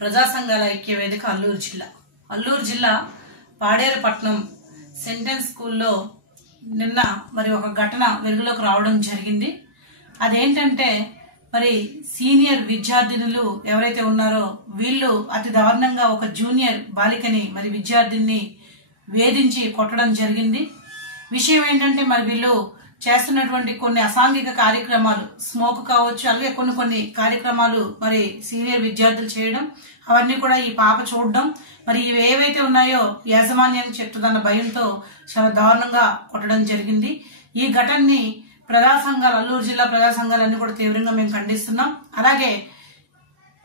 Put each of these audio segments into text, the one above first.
ప్రజా సంఘాల ఐక్య వేదిక అల్లూరు జిల్లా పాడేరుపట్నం సెంటెన్స్ స్కూల్లో నిన్న మరి ఒక ఘటన వెలుగులోకి రావడం జరిగింది. అదేంటంటే మరి సీనియర్ విద్యార్థినులు ఎవరైతే ఉన్నారో వీళ్ళు అతి దారుణంగా ఒక జూనియర్ బాలికని మరి విద్యార్థిని వేధించి కొట్టడం జరిగింది. విషయం ఏంటంటే మరి వీళ్ళు చేస్తున్నటువంటి కొన్ని అసాంఘిక కార్యక్రమాలు, స్మోక్ కావచ్చు, అలాగే కొన్ని కార్యక్రమాలు మరి సీనియర్ విద్యార్థులు చేయడం, అవన్నీ కూడా ఈ పాప చూడడం, మరి ఇవి ఏవైతే ఉన్నాయో యాజమాన్యం చెప్తుందన్న భయంతో చాలా దారుణంగా కొట్టడం జరిగింది. ఈ ఘటనని ప్రజా సంఘాలు, అల్లూరు జిల్లా ప్రజా సంఘాలన్నీ కూడా తీవ్రంగా మేము ఖండిస్తున్నాం. అలాగే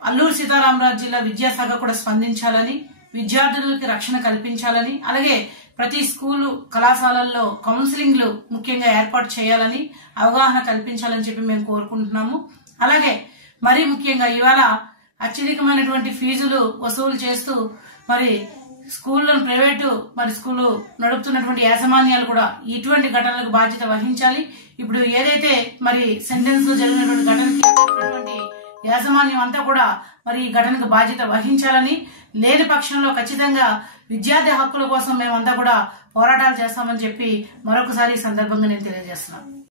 అల్లూరు సీతారామరాజు జిల్లా విద్యాశాఖ కూడా స్పందించాలని, విద్యార్థులకి రక్షణ కల్పించాలని, అలాగే ప్రతి స్కూలు కళాశాలల్లో కౌన్సిలింగ్లు ముఖ్యంగా ఏర్పాటు చేయాలని, అవగాహన కల్పించాలని చెప్పి మేము కోరుకుంటున్నాము. అలాగే మరీ ముఖ్యంగా ఇవాళ అత్యధికమైనటువంటి ఫీజులు వసూలు చేస్తూ మరి స్కూళ్ళను, ప్రైవేటు మరి స్కూలు నడుపుతున్నటువంటి యాజమాన్యాలు కూడా ఇటువంటి ఘటనలకు బాధ్యత వహించాలి. ఇప్పుడు ఏదైతే మరి సెంటెన్స్ లో జరిగినటువంటి ఘటనకి యాజమాన్యం అంతా కూడా మరి ఈ ఘటనకు బాధ్యత వహించాలని, లేని పక్షంలో ఖచ్చితంగా విద్యార్థి హక్కుల కోసం మేమంతా కూడా పోరాటాలు చేస్తామని చెప్పి మరొకసారి ఈ సందర్భంగా నేను తెలియజేస్తున్నాను.